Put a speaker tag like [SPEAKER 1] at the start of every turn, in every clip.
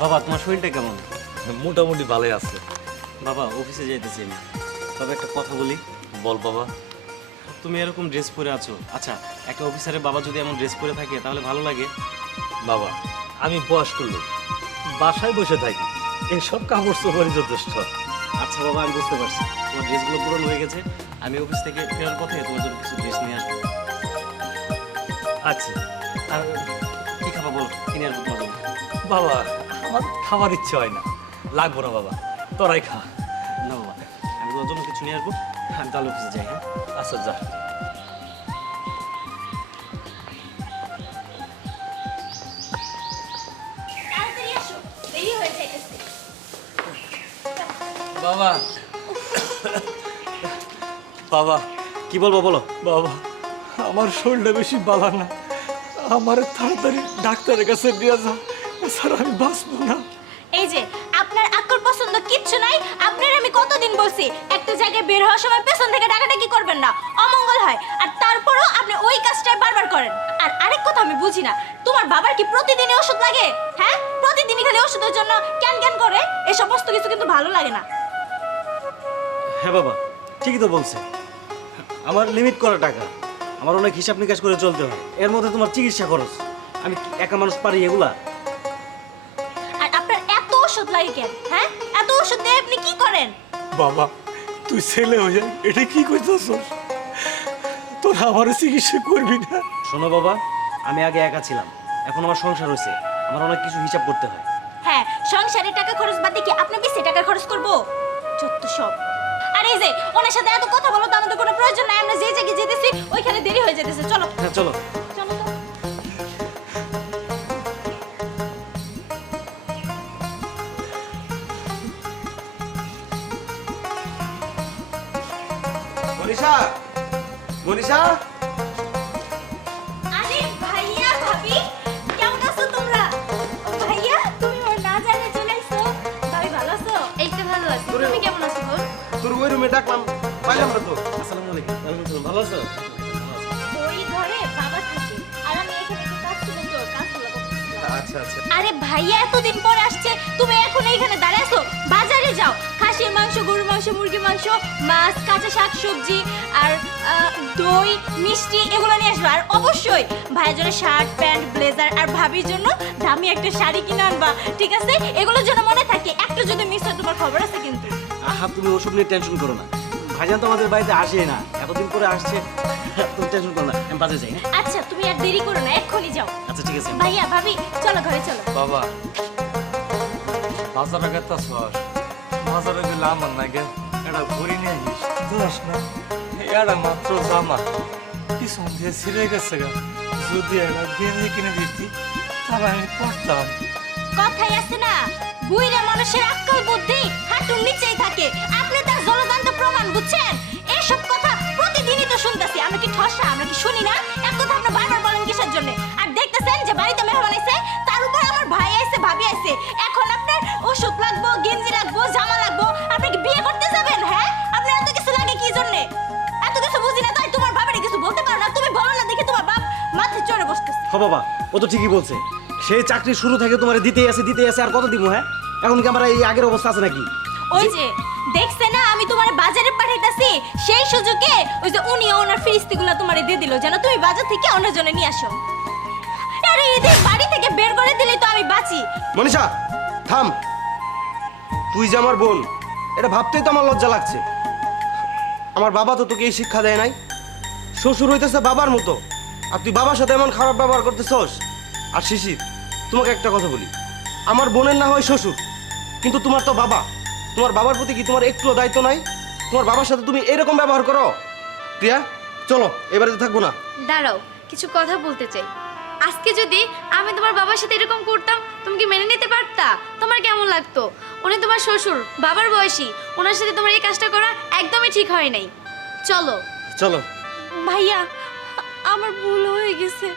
[SPEAKER 1] বাবা তোমার শরীরটা কেমন?
[SPEAKER 2] মোটামুটি ভালোই আছে।
[SPEAKER 1] বাবা অফিসে যাইতেছি আমি। তবে একটা কথা বলি।
[SPEAKER 2] বল বাবা।
[SPEAKER 1] তুমি এরকম ড্রেস পরে আছো। আচ্ছা একটা অফিসারের বাবা যদি এমন ড্রেস পরে থাকে তাহলে ভালো লাগে।
[SPEAKER 2] বাবা আমি বয়স্ক লোক। বাসায় বসে থাকি। এইসব কাপড় চোপড়ই যথেষ্ট।
[SPEAKER 1] আচ্ছা বাবা আমি বুঝতে পারছি। তোমার ড্রেসগুলো পূরণ হয়ে গেছে। আমি অফিস থেকে ফেরার পথে তোমার জন্য কিছু ড্রেস নিয়ে আসব।
[SPEAKER 2] আচ্ছা।
[SPEAKER 1] আর কি খাবা বলো? কিনে আসব তোমার জন্য।
[SPEAKER 2] বাবা আমার খাবার ইচ্ছে হয় না। লাগবো না বাবা, তোরাই খা
[SPEAKER 1] না বাবা, আমি তোমার জন্য কিছু নিয়ে আসব। আমি তাহলে অফিসে যাই হ্যাঁ?
[SPEAKER 2] আচ্ছা যা। বাবা। বাবা,
[SPEAKER 1] কি বলব বলো?
[SPEAKER 2] বাবা, আমার শরীরটা বেশি বালা না। আমার তাড়াতাড়ি ডাক্তারের কাছে নিয়ে যা। স্যার আমি বাঁচবো না।
[SPEAKER 3] এই যে আপনার আকল পছন্দ কিচ্ছু নাই আপনার আমি কতদিন বলছি? একটা জায়গায় বের হওয়ার সময় পেছন থেকে ডাকাডাকি করবেন না? অমঙ্গল হয়। আর তারপরও আপনি ওই কাজটাই বারবার করেন। আর আরেক কথা আমি বুঝি না তোমার বাবার কি প্রতিদিনই ওষুধ লাগে? হ্যাঁ? প্রতিদিনই খালি ওষুধের জন্য ক্যান ক্যান করে? এই সমস্ত কিছু কিন্তু ভালো লাগে না।
[SPEAKER 1] হ্যাঁ বাবা ঠিকই তো বলছে। আমার লিমিট করা টাকা আমার অনেক হিসাব নিকাশ করে চলতে হয়। এর মধ্যে তোমার চিকিৎসা খরচ। আমি একা মানুষ পারি এগুলা?
[SPEAKER 3] লাগে কেন হ্যাঁ? এত ওষুধ দিয়ে আপনি কি করেন?
[SPEAKER 2] বাবা তুই ছেলে হয়ে যায় এটা কি করতেছ তোর আমার চিকিৎসা করবি না।
[SPEAKER 1] শোনো বাবা আমি আগে একা ছিলাম। এখন আমার সংসার হয়েছে আমার অনেক কিছু হিসাব করতে হয়।
[SPEAKER 3] হ্যাঁ সংসারের টাকা খরচ বাদ দিয়ে কি আপনি বেশি টাকা খরচ করব? যত সব। আর এই যে ওনার সাথে এত কথা বলো তো আমাদের কোনো প্রয়োজন নাই আমরা যে জায়গায় যেতেছি ওইখানে দেরি হয়ে যেতেছে চলো।
[SPEAKER 1] হ্যাঁ চলো।
[SPEAKER 4] মনীষা? মনীষা?
[SPEAKER 3] আরে ভাইয়া ভাবি কেমন আছো তোমরা? ভাইয়া তুমি ওর না জানে চলে আইছো ভাবি ভালো আছো?
[SPEAKER 5] এই তো ভালো আছি। তুমি কেমন আছো বোন
[SPEAKER 4] তোর ওই রুমে ডাকলাম পাইলাম না তো।
[SPEAKER 1] আসসালামু আলাইকুম। ওয়ালাইকুম আসসালাম। ভালো আছো?
[SPEAKER 3] ওই ঘরে বাবা থাকে আর আমি এখানে একটু কাজ ছিল তো কাজগুলো করতেছিলাম
[SPEAKER 4] আচ্ছা আচ্ছা।
[SPEAKER 3] আরে ভাইয়া এতদিন পরে আসছে তুমি এখন এইখানে দাঁড়িয়ে আছো? বাজারে যাও। খাসির মাংস গরুর মাংস মুরগির মাংস মাছ কাঁচা শাক সবজি আর দই মিষ্টি এগুলো নিয়ে আসবে। আর অবশ্যই ভাইয়ের জন্য শার্ট প্যান্ট ব্লেজার আর ভাবির জন্য দামি একটা শাড়ি কিনে আনবা ঠিক আছে? এগুলোর জন্য মনে থাকে একটু যদি মিস হয় তোমার খবর আছে কিন্তু।
[SPEAKER 1] আহা তুমি ওসব নিয়ে টেনশন করো না। ভাইজান তো আমাদের বাড়িতে আসে না। এতদিন পরে আসছে তুমি টেনশন করো না আমি বাজে যাই হ্যাঁ?
[SPEAKER 3] আচ্ছা তুমি আর দেরি করো না এক্ষুনি যাও।
[SPEAKER 1] আচ্ছা ঠিক আছে।
[SPEAKER 3] ভাইয়া ভাবি চলো ঘরে চলো।
[SPEAKER 2] বাবা বাজারে গেতা সর বাজারে গেলে আমার নাকি এটা ঘুরি নিয়ে আসিস দোষ না। এটা মাত্র জামা। পিছন দিয়ে ছিঁড়ে গেছে গা। যদি একটা গেঞ্জি কিনে দিতি তাহলে আমি পড়তাম।
[SPEAKER 3] কথাই আছে না। বুইরা মানুষের আক্কল বুদ্ধি হাঁটুর নিচেই থাকে। আপনি তার জলদান্ত প্রমাণ বুঝছেন? এসব কথা প্রতিদিনই তো শুনতেছি। আমরা কি ঠসা? আমরা কি শুনি না? এক কথা আপনি বারবার বলেন কিসের জন্য? আর দেখতেছেন যে বাড়িতে মেহমান আইছে তার উপর আমার ভাই আইছে ভাবি আইছে। এখন আপনার ওষুধ লাগবো গেঞ্জি লাগবো জামা লাগবো। আপনি কি বিয়ে করতে যাবেন হ্যাঁ? আপনার এত কিছু লাগে কি জন্য? এত কিছু বুঝি না তাই তোমার বাবারে কিছু বলতে পারো না। তুমি বলো না দেখে তোমার বাপ মাথায় চড়ে বসতেছে।
[SPEAKER 1] হ বাবা ও তো ঠিকই বলছে। সেই চাকরি শুরু থেকে তোমার দিতেই আছে দিতেই আছে আর কত দিব হ্যাঁ? এখন কি আমার এই আগের অবস্থা আছে নাকি?
[SPEAKER 3] ওই যে দেখছে না আমি তোমার বাজারে পাঠাইতাছি সেই সুযোগে ওই যে উনি ওনার ফিরিস্তিগুলো তোমারে দিয়ে দিল যেন তুমি বাজার থেকে ওনার জন্য নিয়ে আসো। আরে এদের বাড়ি থেকে বের করে দিলে তো আমি বাঁচি।
[SPEAKER 4] মনীষা থাম। তুই যে আমার বোন, এটা ভাবতেই তো আমার লজ্জা লাগছে। আমার বাবা তো তোকে এই শিক্ষা দেয় নাই। শ্বশুর হইতেছে বাবার মতো। আর তুই বাবার সাথে এমন খারাপ ব্যবহার করতেছস। আর শিশির, তোমাকে একটা কথা বলি। আমার বোনের না হয় শ্বশুর, কিন্তু তোমার তো বাবা। তোমার বাবার প্রতি কি তোমার একটুও দায়িত্ব নাই? তোমার বাবার সাথে তুমি এরকম ব্যবহার করো? প্রিয়া, চলো, এবারে তো থাকব না।
[SPEAKER 5] দাঁড়াও, কিছু কথা বলতে চাই। আজকে যদি আমি তোমার বাবার সাথে এরকম করতাম তুমি কি মেনে নিতে পারতা? তোমার কেমন লাগতো? উনি তোমার শ্বশুর বাবার বয়সী। ওনার সাথে তোমার এই কাজটা করা একদমই ঠিক হয় নাই। চলো।
[SPEAKER 4] চলো।
[SPEAKER 3] ভাইয়া আমার ভুল হয়ে গেছে।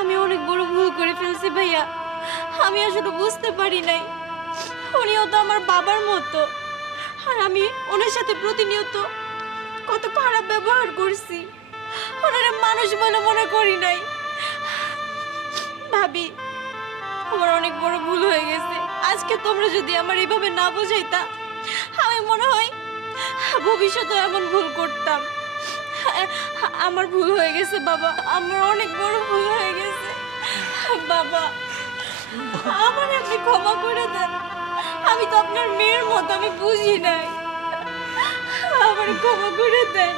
[SPEAKER 3] আমি অনেক বড় ভুল করে ফেলছি ভাইয়া। আমি আসলে বুঝতে পারি নাই। উনিও তো আমার বাবার মতো। আর আমি ওনার সাথে প্রতিনিয়ত কত খারাপ ব্যবহার করছি। ওনারা মানুষ বলে মনে করি নাই। ভাবি
[SPEAKER 5] আমার অনেক বড় ভুল হয়ে গেছে। আজকে তোমরা যদি আমার এইভাবে না বোঝাইতা, আমি মনে হয় ভবিষ্যতে এমন ভুল করতাম। আমার ভুল হয়ে গেছে, বাবা। আমার অনেক বড় ভুল হয়ে গেছে। বাবা, আমার আপনি ক্ষমা করে দেন। আমি তো আপনার মেয়ের মতো, আমি বুঝি নাই। আমার ক্ষমা করে দেন।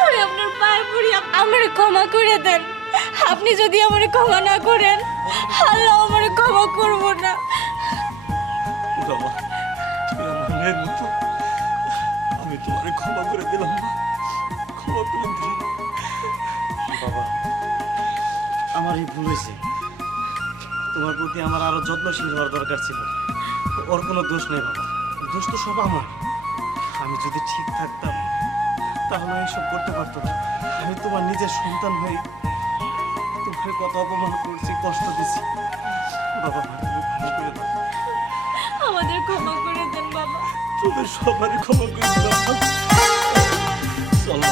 [SPEAKER 5] আমি আপনার পায়ে পড়ি আমার ক্ষমা করে দেন। আপনি যদি আমার ক্ষমা না করেন আল্লাহ আমার ক্ষমা করব না।
[SPEAKER 2] আমি তোমার ক্ষমা করে দিলাম ক্ষমা করে দিলাম।
[SPEAKER 1] বাবা আমার এই ভুল হয়েছে। তোমার প্রতি আমার আরও যত্নশীল হওয়ার দরকার ছিল। ওর কোনো দোষ নেই বাবা। দোষ তো সব আমার। আমি যদি ঠিক থাকতাম তাহলে এইসব করতে পারতো না। আমি তোমার নিজের সন্তান হয়ে তোমাকে কত অপমান করছি কষ্ট দিছি। বাবা ক্ষমা করে দাও।
[SPEAKER 5] আমাদের ক্ষমা করে দেন বাবা।
[SPEAKER 2] তোদের সবারই ক্ষমা করে দিলাম। চলো।